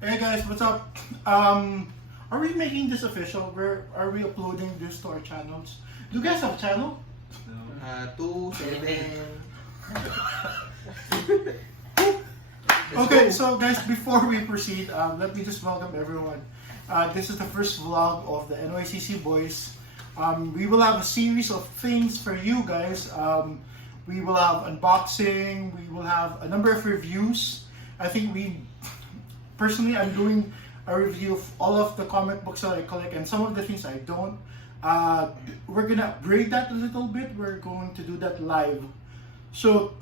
Hey guys, what's up? Are we making this official? Are we uploading this to our channels? Do you guys have a channel? 2, 7. Okay, so guys, before we proceed, let me just welcome everyone. This is the first vlog of the NYCC boys. We will have a series of things for you guys. We will have unboxing, we will have a number of reviews. I think personally, I'm doing a review of all of the comic books that I collect and some of the things I don't. We're gonna upgrade that a little bit. We're going to do that live. So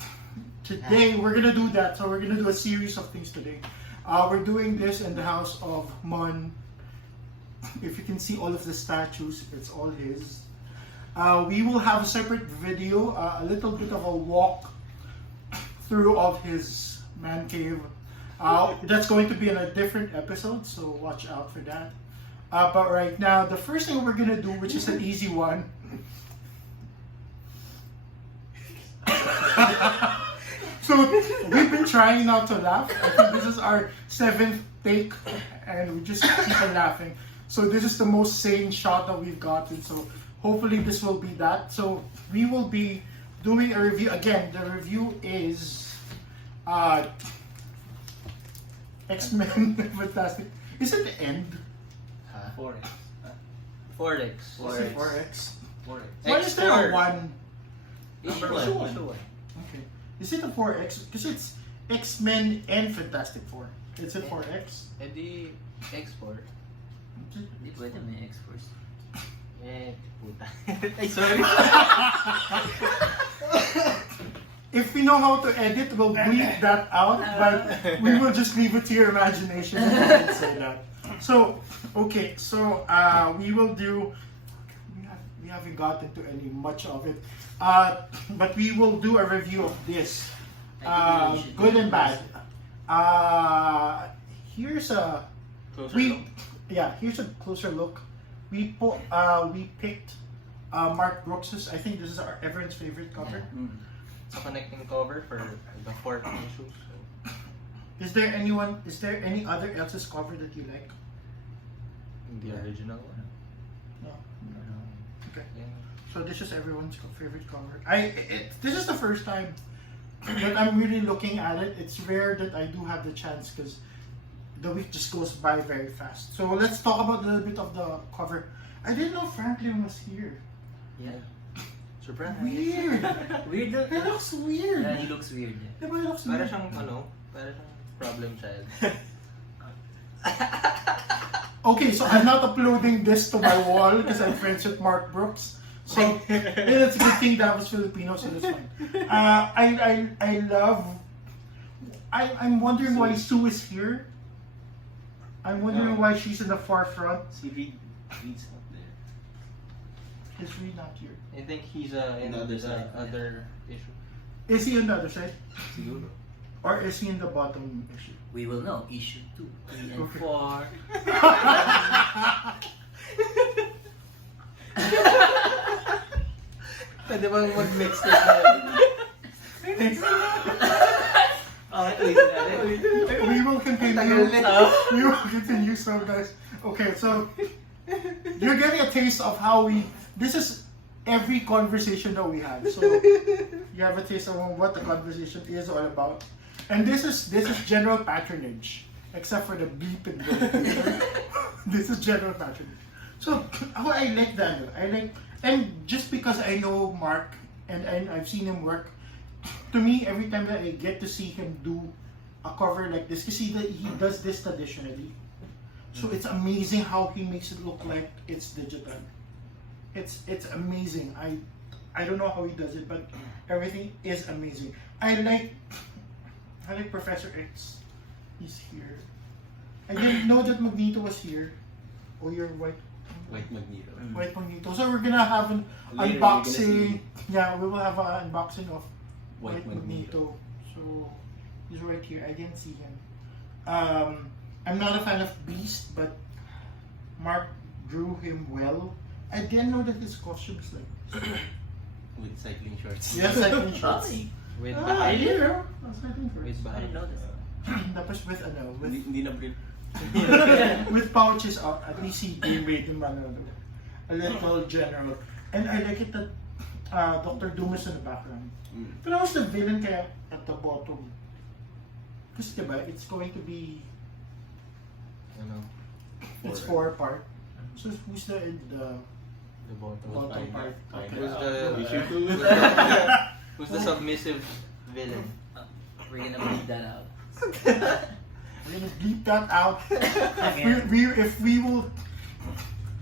today we're gonna do that. So we're gonna do a series of things today. We're doing this in the house of Mon. If you can see all of the statues, it's all his. We will have a separate video, a little bit of a walk through of his man cave. That's going to be in a different episode, so watch out for that. But right now, the first thing we're gonna do, which is an easy one. So we've been trying not to laugh. I think this is our 7th take, and we just keep on laughing. So this is the most sane shot that we've gotten. So hopefully this will be that. So we will be doing a review again. The review is X-Men Fantastic. Is it the end? 4X. 4X. Is it 4X? 4X. Why is there a 1? Issue Issue 1. one. Issue 1. Okay. Is it a 4X? Because it's X-Men and Fantastic Four. Is it 4X? Edi X4. Hindi pwede may X first. Puta. Ay, sorry. If we know how to edit, we'll bleep that out, but we will just leave it to your imagination if we can say that. So, okay, so we will do. We haven't gotten to any much of it, but we will do a review of this, good and bad. Here's a here's a closer look. We picked Mark Brooks's. I think this is everyone's favorite cover. It's a connecting cover for the 4th issue. So. Is there any other else's cover that you like? The original one. No. Okay. Yeah. So this is everyone's favorite cover. This is the first time that I'm really looking at it. It's rare that I do have the chance because the week just goes by very fast. So let's talk about a little bit of the cover. I didn't know Franklin was here. Yeah. Surprise. Weird. Weird. It looks weird. Yeah, he looks weird. Diba, it looks Para weird. siyang para siyang problem child. Okay, so I'm not uploading this to my wall because I'm friends with Mark Brooks. So it's a good thing that was Filipino, so that's fine. I'm wondering why Sue is here. I'm wondering why she's in the far front. Si Reed's not there. Is Reed not here? I think he's in The other the side. other issue. Is he on the other side? Siguro. Or is he in the bottom issue? We will know. Issue 2, 3, and Okay. 4. Pwede bang mag-mix na tayo? We will continue. We will continue. So guys, okay, so you're getting a taste of how this is every conversation that we have. So you have a taste of what the conversation is all about. And this is general patronage, except for the beep and the this is general patronage. So how I like that. And just because I know Mark and I've seen him work, to me, every time that I get to see him do a cover like this, because he does this traditionally. So it's amazing how he makes it look like it's digital. It's amazing. I don't know how he does it, but everything is amazing. I like Professor X. He's here. I didn't know that Magneto was here. Oh, you're white. White Magneto. White Magneto. So we're gonna have an Later, unboxing. Yeah, we will have an unboxing of White Magneto. So he's right here. I didn't see him. I'm not a fan of Beast, but Mark drew him well. I didn't know that his costume is like With cycling shorts. yes, cycling shorts. With I behind didn't it? know. Cycling shorts. With I didn't behind know this. Tapos with Hindi na brief. with pouches up. At least he made him a little general. And I like it that Dr. Doom is in the background. But who's the villain kaya at the bottom? Because diba, it's going to be, it's 4-part. So who's the bottom part? Who's the submissive villain? We're gonna bleep that out. We're gonna bleep that out. If we will,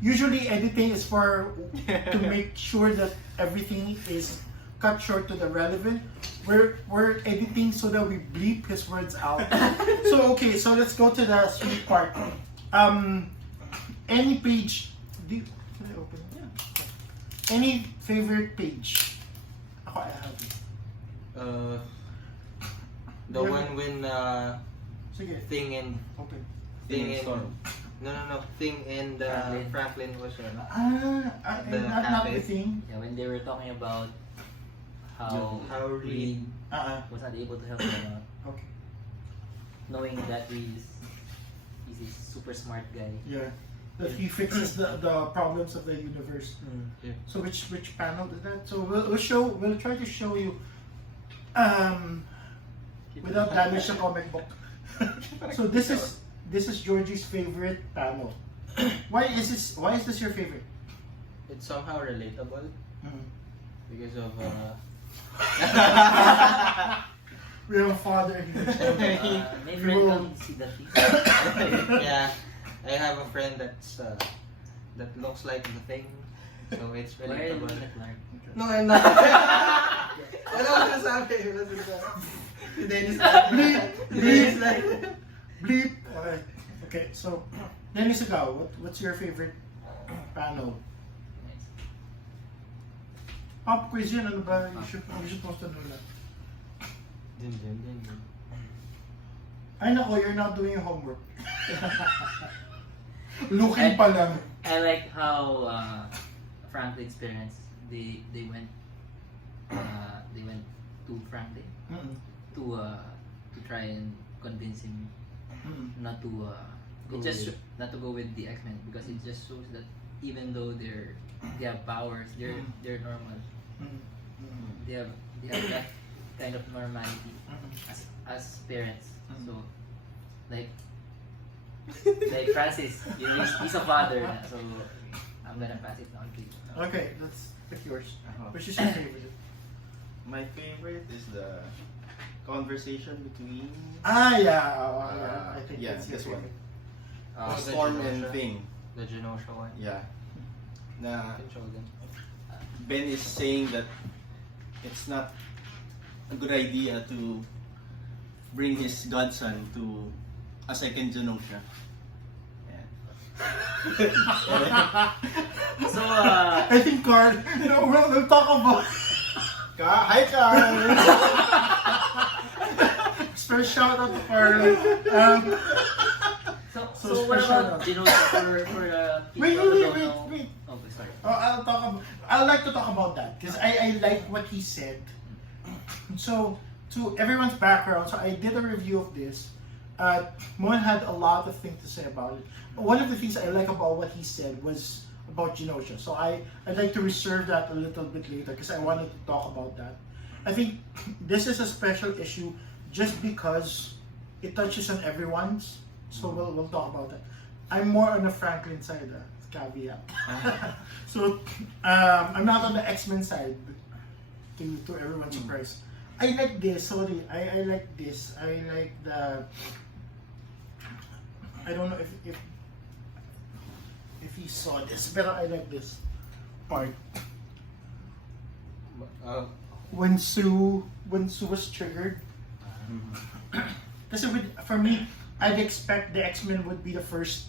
usually editing is for to make sure that everything is cut short to the relevant. We're editing so that we bleep his words out. So okay, so let's go to the sweet part. Any page. Can I open it? Yeah. Any favorite page? Ako, I have it. The one when Sige, Thing and open. Storm. No. Thing and Franklin was The not cafe. the thing. Yeah, when they were talking about how Reed Reed was not able to help them out, Okay. knowing that Reed is he's a super smart guy. Yeah. That he fixes the problems of the universe. Yeah. So which panel is that? So we'll try to show you without damage the comic book. So this is Georgie's favorite panel. Why is this your favorite? It's somehow relatable because of We have a father here. May friend come see that thing. yeah. I have a friend that looks like the Thing, so it's Why are you relatable. looking at Mark? No, I'm not. Wala ko sinasabi. Si Dennis Bleep. Okay, so Dennis, ikaw, what's your favorite panel? Nice. Pop quiz yun, ano ba? You supposed to know that. Ay nako, you're not doing your homework. Looking pa lang. I like how Franklin's parents they went to Franklin to try and convince him not to not to go with the X-Men, because it just shows that even though they have powers, they're normal. They have that kind of normality as parents. So like Francis, he's a father na, so I'm gonna pass it on to you. Okay, let's pick yours. Which is your favorite? My favorite is the conversation between Yeah. I think yeah, that's your this one. favorite. The Storm Genosha. and Thing. The Genosha one. Yeah. Na You can show them. Ben is saying that it's not a good idea to bring his godson to a second Genosha. Yeah. So I think Carl, we'll talk about Hi, Carl! first shout out to Carl. so what about for Wait. people who don't know? Wait. Okay, sorry. I'd like to talk about that because I like what he said. So to everyone's background, so I did a review of this. Moen had a lot of things to say about it. One of the things I like about what he said was about Genosha. So I'd like to reserve that a little bit later because I wanted to talk about that. I think this is a special issue just because it touches on everyone's. So we'll talk about that. I'm more on the Franklin side, caveat. So I'm not on the X-Men side. To everyone's surprise, I like this. Sorry, I like this. I like the. I don't know if he saw this, but I like this part when Sue was triggered. Because for me, I'd expect the X-Men would be the first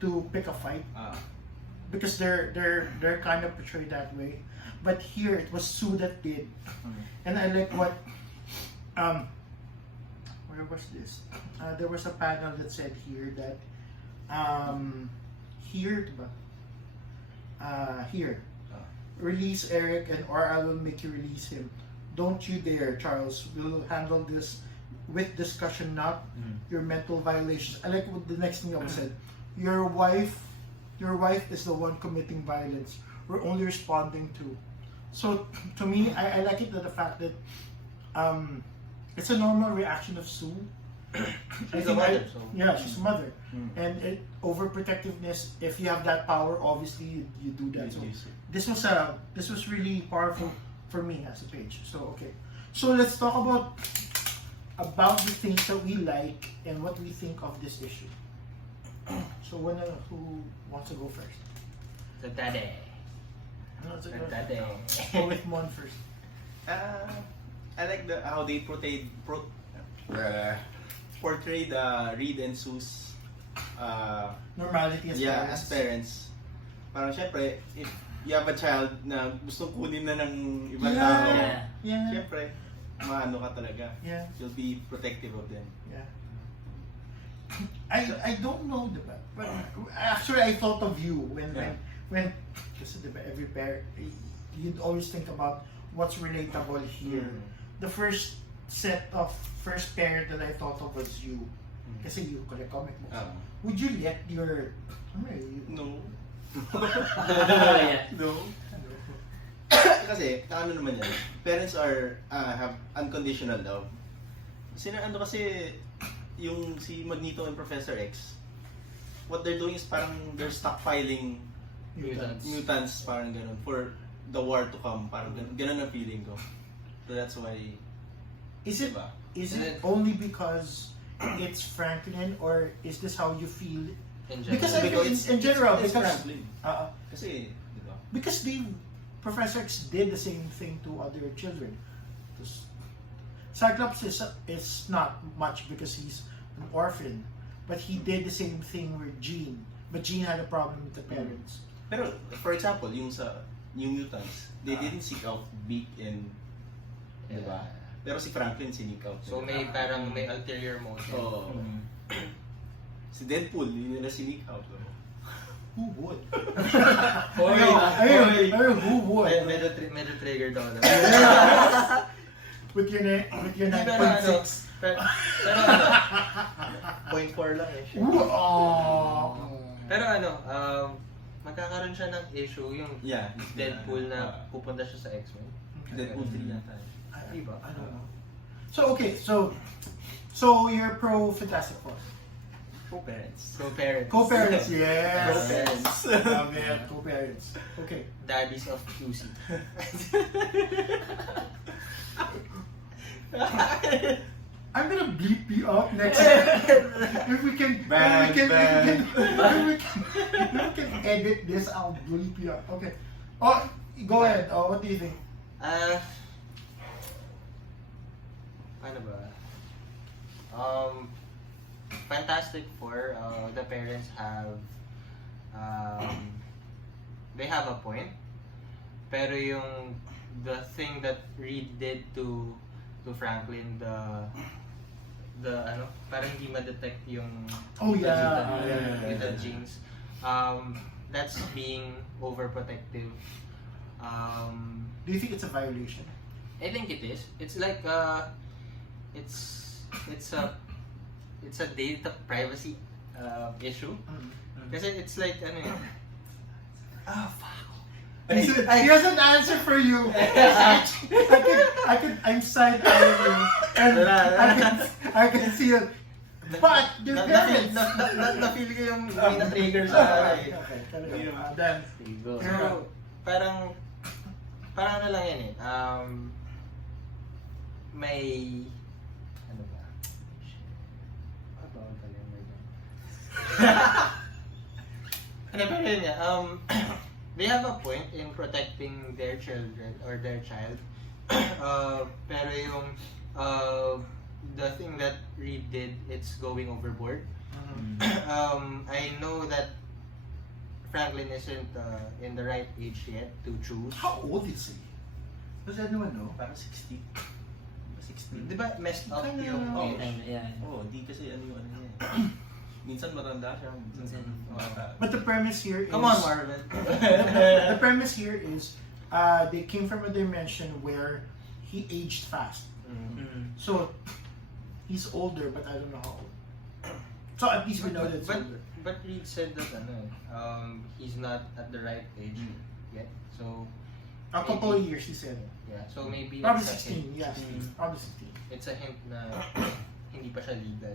to pick a fight because they're kind of portrayed that way. But here it was Sue that did, and I like what. Where was this? There was a panel that said here that here release Eric or I will make you release him. Don't you dare, Charles. We'll handle this with discussion, not Mm. your mental violations. I like what the next thing you said. Your wife is the one committing violence. We're only responding to. So to me, I like it that the fact that it's a normal reaction of Sue. She's a mother, so Yeah, she's a mother. Mm. And overprotectiveness, if you have that power, obviously you do that. So Yes, yes. this was really powerful for me as a page. So okay. So let's talk about the things that we like and what we think of this issue. So who wants to go first? the daddy. Let's The daddy. go with Mon first. I like how they portrayed Reed and Sue's Normality as parents. as parents. Parang syempre, if you have a child na gustong kunin na ng ibang tao, Yeah. syempre, maano ka talaga. Yeah. You'll be protective of them. Yeah. I don't know, diba? But actually, I thought of you when kasi diba, every pair, you'd always think about what's relatable here. The first pair that I thought of was you. Kasi you collect comic books. Would you let your No. Yeah. No. Kasi, ano naman yan, parents have unconditional love. Kasi yung si Magneto and Professor X, what they're doing is parang they're stockpiling mutants, parang ganun, for the war to come, parang ganun ang feeling ko. So that's why, Is it diba? only because it's Franklin, or is this how you feel? In Because general. I feel in general, it's because Franklin. Kasi, diba? because Professor X did the same thing to other children. Because Cyclops is not much because he's an orphan, but he did the same thing with Jean. But Jean had a problem with the parents. Pero, for example, yung mutants, they didn't seek out Beak and, diba? Pero si Franklin sinik out. So may parang may ulterior motive. Oo. Si Deadpool, yun nila sinik out. Who would? Oy! Who would? Medyo triggered ako. With your Pero ano, 9.6. pero ano, 0.4 lang eh. Pero ano, magkakaroon siya ng issue yung Yeah. Deadpool na pupunta siya sa X-Men. Deadpool 3 yata. Diba? I don't know. So okay, so you're pro Fantastic Four. Co-parents. Co-parents. Co-parents, yes. Co-parents. Love it, co-parents. Okay. Daddies of QC. I'm gonna bleep you out next time. If we can edit this, I'll bleep you out. Okay. Oh, go ahead. Oh, what do you think? Ano ba? Fantastic Four, the parents have they have a point. Pero yung the thing that Reed did to Franklin, the ano, parang hindi ma-detect yung Yeah. the genes. That's being overprotective. Do you think it's a violation? I think it is. It's like it's a data privacy issue. Kasi it's like ano yun. He has an answer for you. I'm side eyeing you, and I can see it. But the parents. Na-feel ko yung na-trigger sa Okay. Then, pero parang ano lang yan eh. May ano ba? Ano pa rin niya? They have a point in protecting their children or their child. Pero yung the thing that Reed did, it's going overboard. I know that Franklin isn't in the right age yet to choose. how old is he? Does anyone know? Parang 60. 60. Di ba messed up yung Oh, age? Yeah. hindi kasi ano yung ano niya. Minsan matanda siya, minsan bata. But the premise here is. Come on, Marvin. The premise here is, they came from a dimension where he aged fast. So, He's older, but I don't know how old. So at least we know that it's older. But Reed said that he's not at the right age yet. So A couple of years, he said. yeah, so maybe Probably it's a 16, hint. yeah. Probably 16. It's a hint na hindi pa siya legal.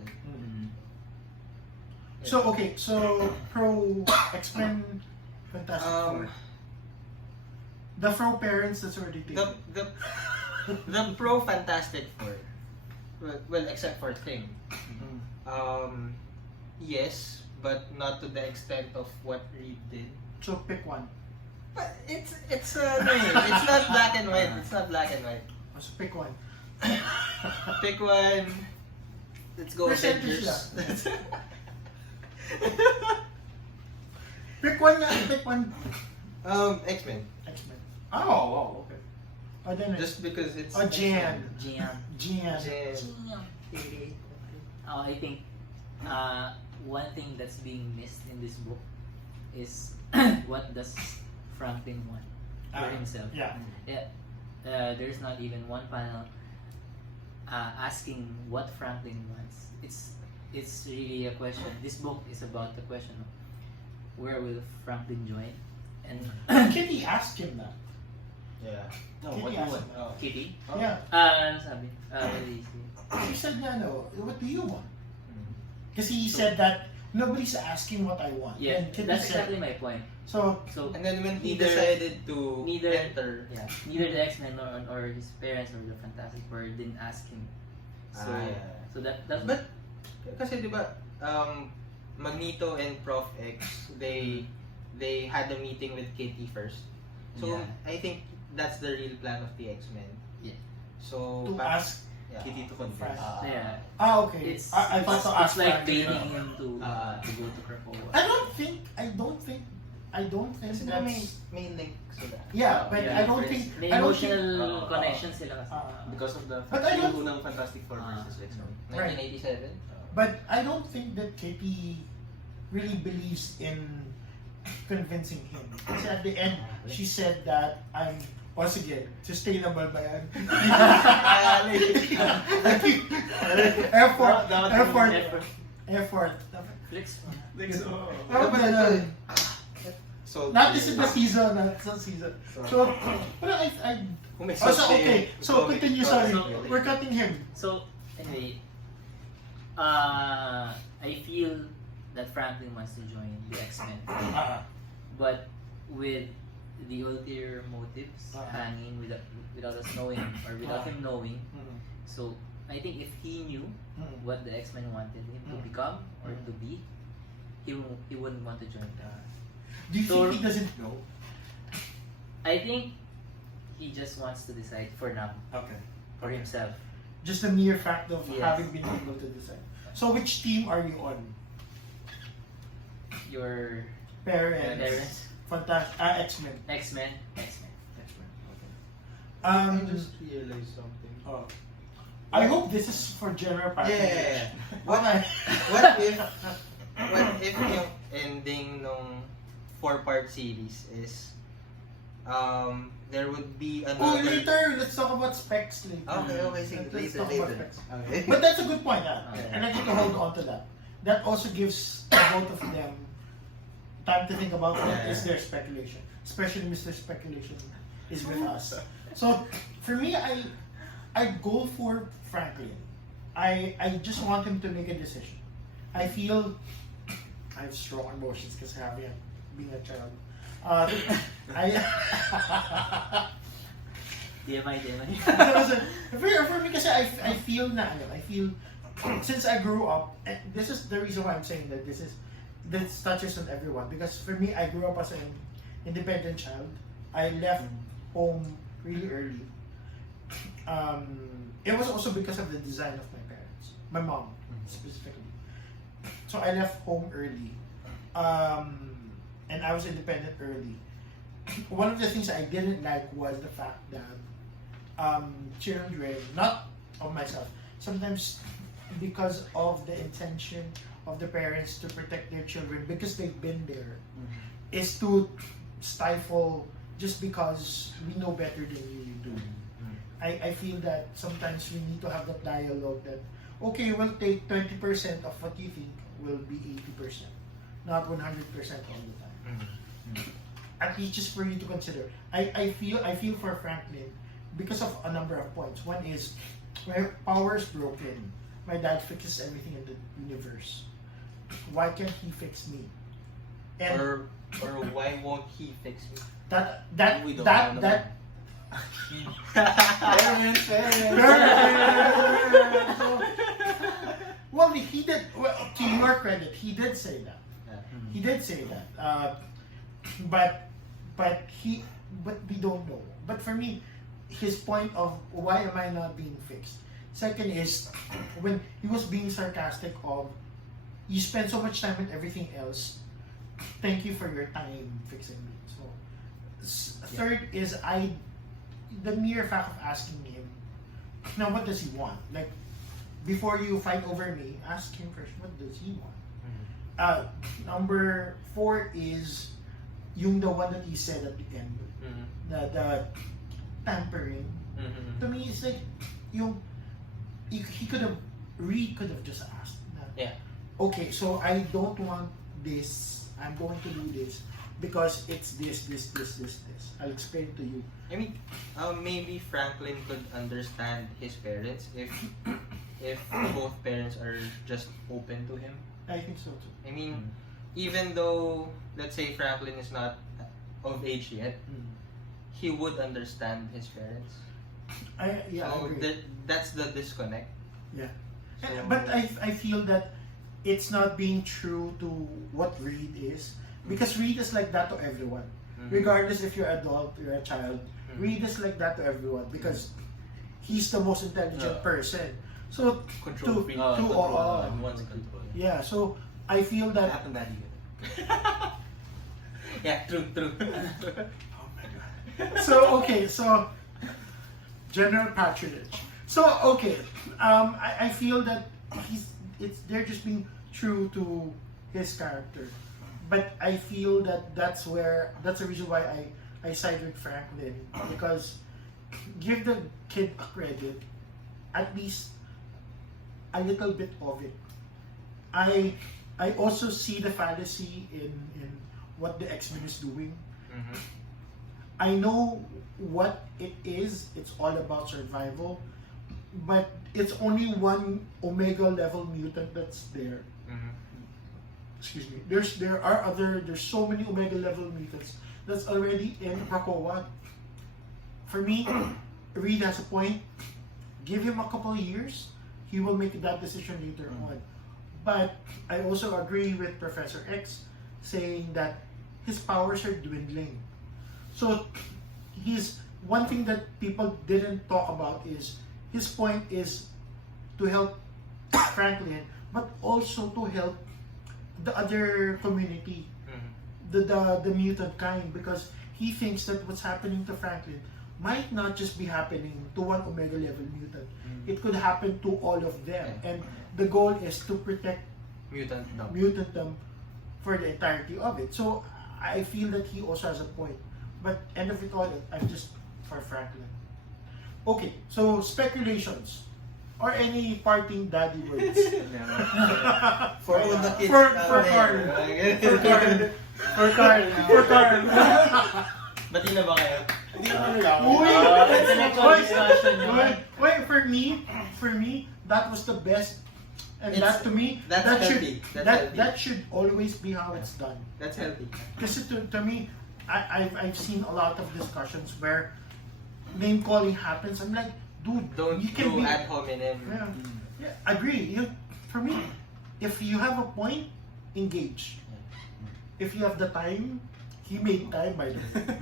So, okay, so pro X-Men Fantastic Four. The pro parents, that's already taken. The pro Fantastic Four. Well, except for Thing. Yes, but not to the extent of what Reed did. So pick one. But it's not black and white. It's not black and white. So pick one. Pick one. Let's go Percentage Avengers. Pick one nga, pick one. X-Men. X-Men. Oh, okay. Oh, then Just because it's Jan. Jan. Jan. Oh, I think one thing that's being missed in this book is what does Franklin want for himself. Yeah. There's not even one panel asking what Franklin wants. It's really a question. This book is about the question of where will Franklin join, and Kitty asked him that. Yeah. No, Kitty what do you asked want? him that. Kitty. Yeah. Ano sabi? What did he say? She said, what do you want? Because he said that nobody's asking what I want. Yeah, And Kitty that's said, exactly my point. So, And then when he Neither- decided to neither- enter, Neither the X-Men or his parents or the Fantastic Four didn't ask him. So so that's but kasi di ba Magneto and Prof X they had a meeting with Kitty first. So Yeah. I think that's the real plan of the X-Men. Yeah. So to ask. yeah. Kitty to convince. yeah. Okay. It's I thought to ask like Franklin. baiting him to go to Krakoa. I don't think Kasi that's... may link sila. Yeah, but Yeah, I don't first, think... may I don't think... emotional connection sila kasi. Because of the But I don't- unang Fantastic Four versus X-Men. Right. 1987. But I don't think that Kitty really believes in convincing him. Kasi at the end, she said that sige, sustainable ba yan? Effort. Flex. Dapat ganun. So Not this is the season, not the season. So, pero okay. So, continue, sorry. We're cutting him. So anyway, I feel that Franklin wants to join the X-Men, but with the ulterior motives hanging without us knowing or without him knowing. So I think if he knew what the X-Men wanted him to become or to be, he wouldn't want to join the. Do you think he doesn't know? I think he just wants to decide for now, Okay. for himself. Just the mere fact of Yes. having been able to decide. So, which team are you on? Your Parents. parents, Fantastic. X-Men. X-Men. I Um, just realized something. I hope this is for general public. Yeah. What if yung ending nung 4-part series is there would be Oh, another. later. Let's talk about specs later. Okay, sige, Let's later, talk about later. specs. Okay. But that's a good point. Okay. And I think to hold on to that. That also gives both of them time to think about what is their speculation. Especially Mr. Speculation is with us. So for me, I go for Franklin. I just want him to make a decision. I feel I have strong emotions because being a child. TMI. For me kasi I feel since I grew up, and this is the reason why I'm saying that this touches on everyone, because for me, I grew up as an independent child. I left home really early. It was also because of the design of my parents, my mom specifically. So I left home early, and I was independent early. One of the things I didn't like was the fact that children, not of myself, sometimes because of the intention of the parents to protect their children because they've been there, is to stifle just because we know better than you do. I feel that sometimes we need to have that dialogue that okay, we'll take 20% of what you think will be 80%, not 100% all the time. At least just for you to consider. I feel for Franklin because of a number of points. One is, my power is broken. My dad fixes everything in the universe. Why can't he fix me? And Or why won't he fix me? that We don't that know that Parents, So, well, he did. Well, to your credit, he did say that. He did say that. But we don't know. But for me, his point of why am I not being fixed? Second is when he was being sarcastic of, you spend so much time with everything else. Thank you for your time fixing me. So third is the mere fact of asking him, now what does he want? Like, before you fight over me, ask him first, what does he want? Number 4 is yung the one that he said at the end, the tampering. To me, it's like yung he could have just asked. Yeah. Okay, so I don't want this. I'm going to do this because it's this. I'll explain to you. I mean, maybe Franklin could understand his parents if both parents are just open to him. I think so too. I mean, even though, let's say, Franklin is not of age yet, he would understand his parents. I So agree. that's the disconnect. Yeah. So, But I feel that it's not being true to what Reed is, because Reed is like that to everyone. Regardless if you're adult, you're a child, Reed is like that to everyone because he's the most intelligent person. So Control freak. One's in control. yeah, so I feel that Happened that year. Yeah, true. so general patronage. So okay, I feel that they're just being true to his character, but I feel that that's the reason why I side with Franklin, because give the kid credit, at least a little bit of it. I also see the fallacy in what the X-Men is doing. I know what it is. It's all about survival, but it's only one Omega level mutant that's there. Excuse me. There's so many Omega level mutants that's already in Krakoa. For me, Reed has a point. Give him a couple of years, he will make that decision later on. But I also agree with Professor X saying that his powers are dwindling. So one thing that people didn't talk about is his point is to help Franklin, but also to help the other community, the mutant kind, because he thinks that what's happening to Franklin might not just be happening to one Omega level mutant. It could happen to all of them, and the goal is to protect mutantdom for the entirety of it. So I feel that he also has a point. But end of it all, I'm just for Franklin. Okay, so speculations or any parting daddy words. For all the kids For out Carl. there. For Carl. Bati na ba kayo? Wait, for me, that was the best. And that to me, that's that healthy. should That's healthy. that should always be how it's done. That's healthy. Because to me, I've seen a lot of discussions where name calling happens. I'm like, dude, Don't you can do be. ad hominem. Yeah, agree. For me, if you have a point, engage. If you have the time, he made time, by the way.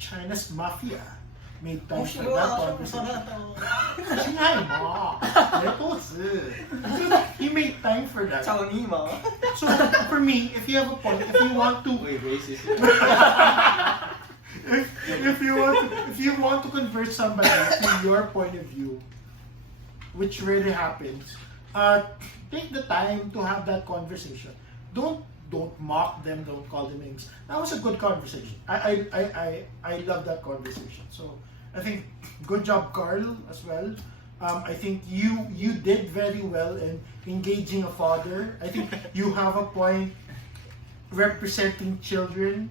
China's mafia made time for that conversation. He made time for that. So for me, if you have a point, if you want to, Wait, racist. if you want to convert somebody to your point of view, which rarely happens, take the time to have that conversation. Don't mock them. Don't call them names. That was a good conversation. I love that conversation. So I think good job, Carl, as well. I think you did very well in engaging a father. I think you have a point representing children.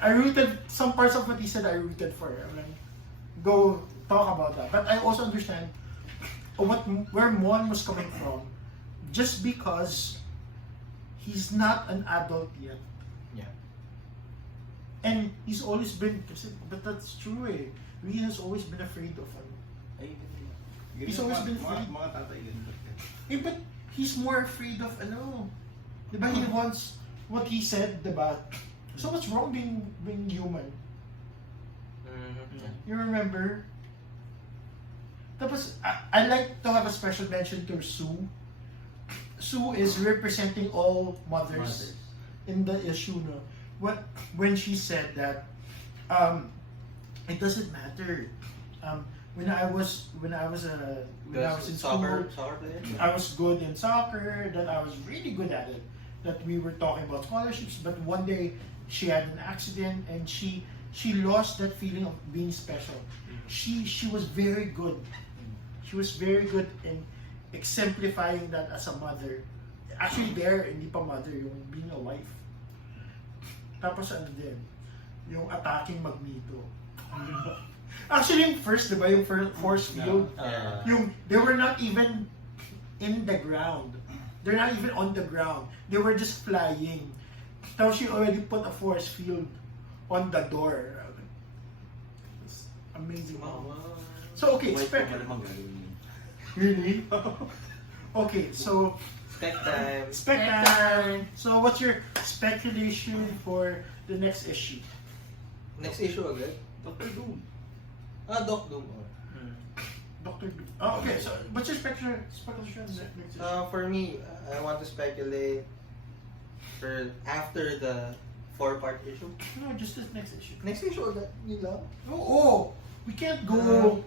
I rooted some parts of what he said. I rooted for him. Go talk about that. But I also understand where Mon was coming from. Just because he's not an adult yet. Yeah. And he's always been, but that's true eh. He has always been afraid of him. He's always been afraid. Mga tatay ganun. Eh, but he's more afraid of ano. Diba he wants what he said, diba? So what's wrong being human? You remember? Tapos, I like to have a special mention to Sue. Sue is representing all mothers in the issue, no? When she said that, it doesn't matter. When I was in soccer school, player? I was good in soccer. That I was really good at it. That we were talking about scholarships. But one day she had an accident and she lost that feeling of being special. She was very good. She was very good in exemplifying that as a mother. Actually, hindi pa mother, yung being a wife. Tapos ano din, yung attacking Magneto. Actually, yung first, diba, yung force field, they were not even in the ground. They're not even on the ground. They were just flying. Tapos she already put a force field on the door. It's amazing. So, okay, Really? Okay, so spec time. So, what's your speculation for the next issue? Next issue agad? Dr. Doom. Doc Doom. Dr. Oh, okay. So, what's your speculation next issue? For me, I want to speculate for after the 4-part issue. No, just this next issue. Next issue agad? Yun lang? Oh, we can't go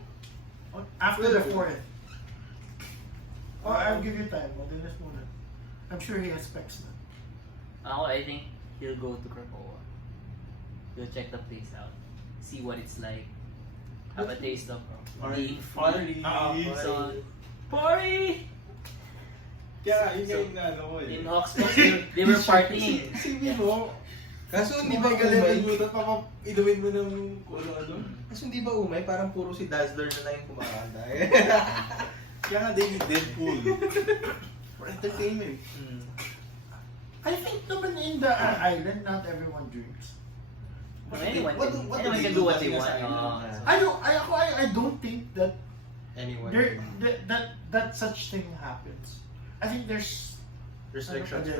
after the 4th. Oh, I'll give you time. Well, then let's move on. I'm sure he has specs now. I think he'll go to Krakoa. He'll check the place out, see what it's like, have a taste of being free. So, party! Kaya, yun yung ano ko eh. In Hawksbuck, they were partying. Sige mo. Kaso hindi Hindi ba ba umay? galit pa inumin mo ng ano? Kaso hindi ba umay? Parang puro si Dazzler na lang yung kumakanta. Kaya nga David Deadpool. For entertainment. I think naman in the island, not everyone drinks. Anyone What do can they do do what they kasi want. sa island? I don't think that Anyone. that such thing happens. I think there's Restrictions.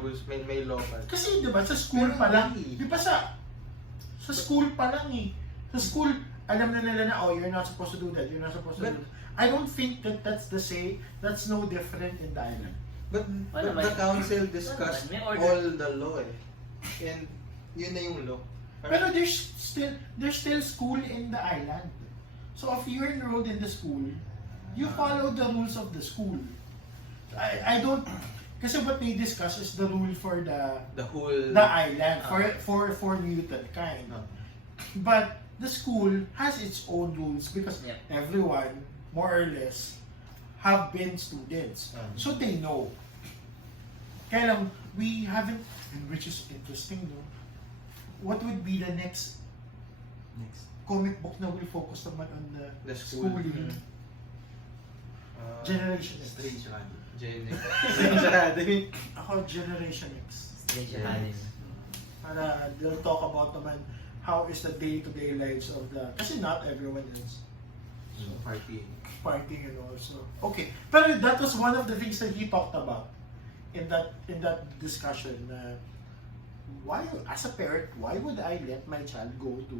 rules. May law pa. Kasi di ba sa school pa lang, di ba sa school pa lang eh. Sa school, alam na nila na, oh, you're not supposed to do that, you're not supposed to do that. I don't think that's that's no different in the island. But the council discussed all the law eh. And yun na yung law. Pero there's still school in the island. So if you're enrolled in the school, you follow the rules of the school. I don't, kasi what they discuss is the rule for the island for mutant kind. But the school has its own rules because everyone more or less have been students, so they know. Kaya lang, we haven't, which is interesting, no? What would be the next comic book na will focus naman on the schooling? Generation X. Strange Ako, Generation X. Strange Academy. Para they'll talk about naman how is the day-to-day lives of the, kasi not everyone is partying and also. Okay, but that was one of the things that he talked about in that discussion. Why, as a parent, why would I let my child go to?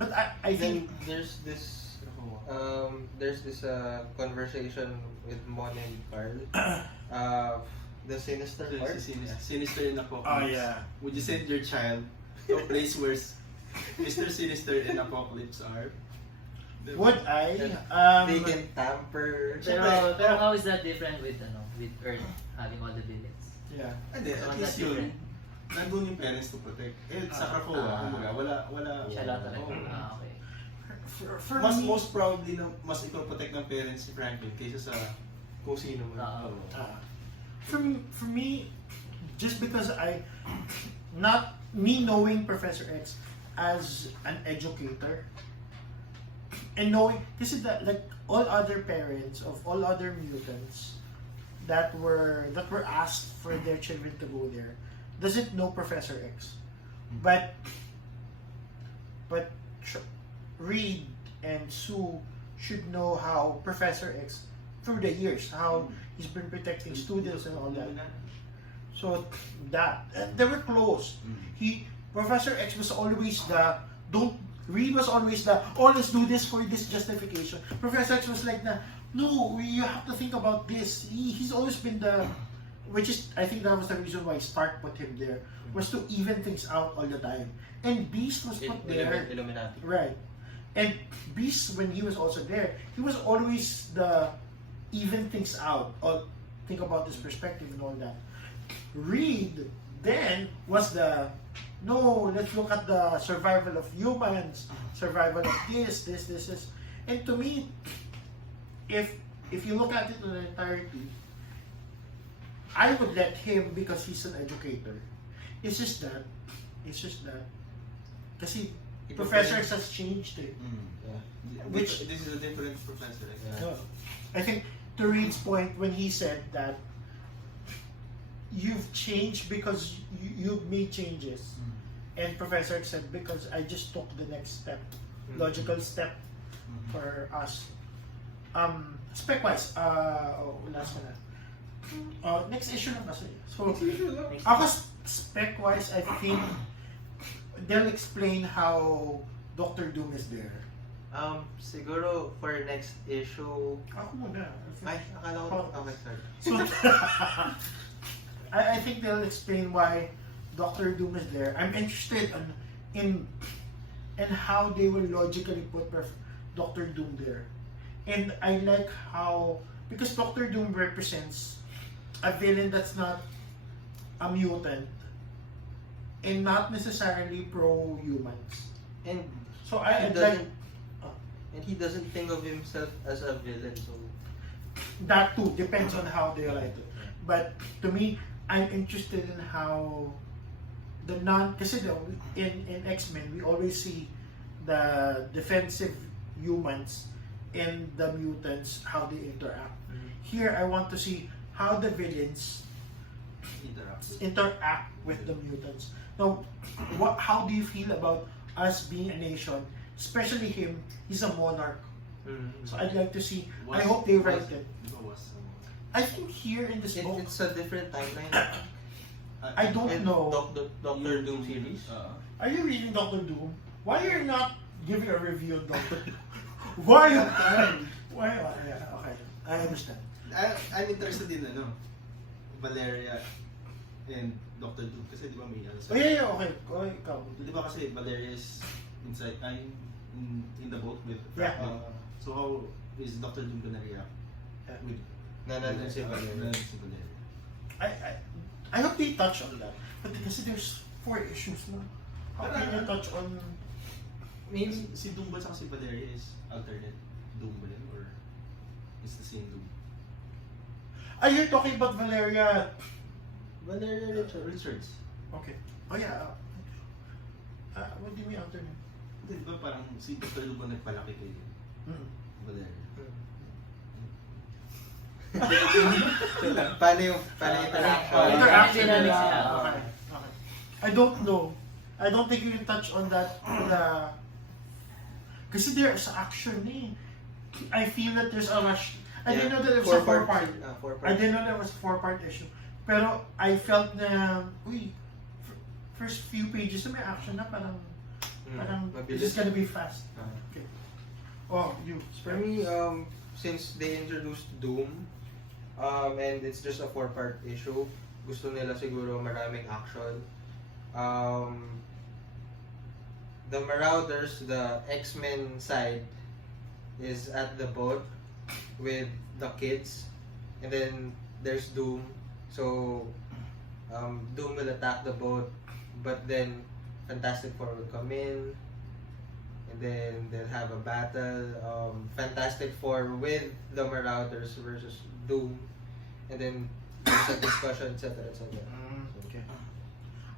But I think there's this conversation with Mon and Carl. The sinister part. Sinister in Apocalypse. Oh yeah. Would you send your child to a place where Mr. Sinister and Apocalypse are? Would I? They can tamper. Pero how is that different with Earth having all the villains? Yeah. Hindi, at least yun. Nandun yung parents to protect. Sa Krakoa, kumbaga, wala. Siya lang talaga. Oo. Okay. for me, most probably na mas ipoprotect ng parents si Franklin kaysa sa kung sino man. Oo. For me, just because not me knowing Professor X as an educator, and knowing, this is that, like, all other parents of all other mutants that were asked for their children to go there doesn't know Professor X, but Reed and Sue should know how Professor X through the years, how he's been protecting students and all that. So that, and they were close. Professor X was always Reed was always let's do this for this justification. Professor X was like no, you have to think about this. He's always been which is, I think that was the reason why Stark put him there, was to even things out all the time. And Beast was put there. Illuminati. Right. And Beast, when he was also there, he was always the even things out, or think about this perspective and all that. Reed then was no, let's look at the survival of humans, survival of this. And to me, if you look at it in entirety, I would let him because he's an educator. It's just that, kasi Professor X has changed it. Yeah. Which this is a different professor. No. I think to Reed's point when he said that you've changed because you've made changes, and Professor X said because I just took the next step, logical step for us. Spec wise, last na. Next issue lang kasi. So, ako spec wise, I think they'll explain how Dr. Doom is there. Siguro for next issue. Ako muna. Ay, akala ko. Okay, sorry. So, I think they'll explain why Dr. Doom is there. I'm interested in how they will logically put Dr. Doom there. And I like how, because Dr. Doom represents a villain that's not a mutant and not necessarily pro-humans. And So he doesn't think of himself as a villain, so that too depends on how they write it. But to me, I'm interested in how kasi in X-Men we always see the defensive humans and the mutants, how they interact. Here I want to see how the villains interact with the mutants. Now, how do you feel about us being a nation, especially him? He's a monarch. So I'd like to see. I hope they write it. I think here in this book, it's a different timeline. I don't know. Doctor Doom series. Are you reading Doctor Doom? Why are you not giving a review of Doctor Doom? Why? Why? Yeah, okay. I understand. I'm interested in Valeria and Dr. Doom kasi di ba may Oh yeah, okay. Okay, ikaw. Di ba kasi Valeria is inside in the boat with Yeah. So how is Dr. Doom gonna react with Nandun si Valeria. I hope they touch on that. But kasi there's 4 issues na. How can you touch on? Maybe Si Doom ba si Valeria is alternate Doom ba yun or it's the same Doom? Are you talking about Valeria? Valeria Richards. Okay. Oh yeah. What do you mean alternate? Di ba parang si Dr. Doom ba nagpalaki kay Valeria? Paano yung interaction? Interaction nila. nila. Okay. I don't know. I don't think you can touch on that. Kasi there's action eh. I feel that there's a rush. I didn't know that it was a 4-part. I didn't know that it was a 4-part issue. Pero I felt na, first few pages na may action na parang this is gonna be fast. Okay. Oh, you. For me, since they introduced Doom, and it's just a 4-part issue, gusto nila siguro maraming action. The Marauders, the X-Men side, is at the boat with the kids, and then there's Doom. So Doom will attack the boat, but then Fantastic Four will come in, and then they'll have a battle, Fantastic Four with the Marauders versus Doom, and then there's a discussion, etc., etc. Okay.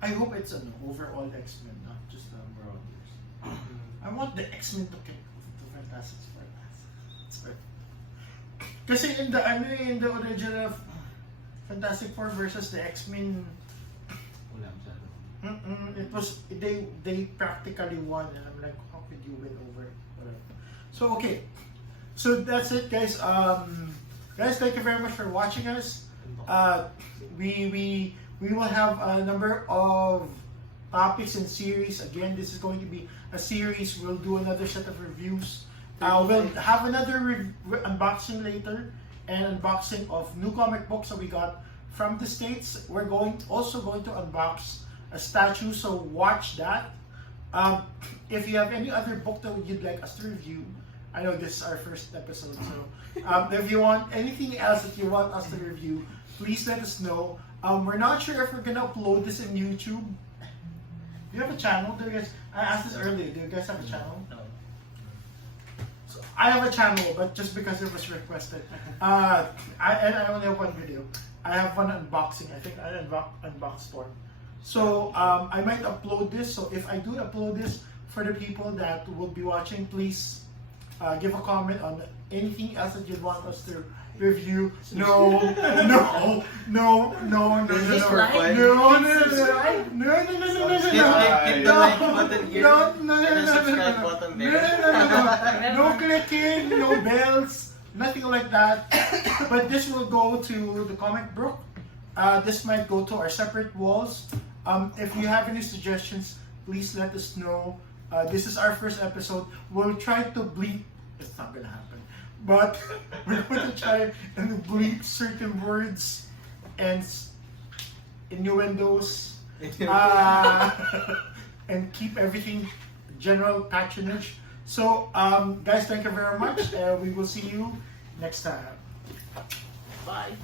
I hope it's an overall X-Men, not just the Marauders. I want the X-Men to kick the Fantastic Four. Sorry. Kasi in the original Fantastic Four versus the X-Men, Wala masyado. it was they practically won, and I'm like, how could you win over whatever? So okay, so that's it, guys. Guys, thank you very much for watching us. We will have a number of topics and series. Again, this is going to be a series. We'll do another set of reviews. We'll have another unboxing later, and unboxing of new comic books that we got from the States. We're also going to unbox a statue, so watch that. If you have any other book that you'd like us to review, I know this is our first episode, so if you want anything else that you want us to review, please let us know. We're not sure if we're gonna upload this in YouTube. Do you have a channel? I asked this earlier. Do you guys have a channel? No. So I have a channel, but just because it was requested. I only have one video. I have one unboxing. I think I unboxed one. So I might upload this. So if I do upload this, for the people that will be watching, please give a comment on anything else that you'd want us to review. No. Hit the like button here and the subscribe button there. No clicking, no bells, nothing like that. But this will go to the comic book. This might go to our separate walls. If you have any suggestions, please let us know. This is our first episode. We'll try to bleep. It's not gonna happen, but we're going to try and bleep certain words and innuendos, and keep everything general patronage. So, guys, thank you very much. We will see you next time. Bye.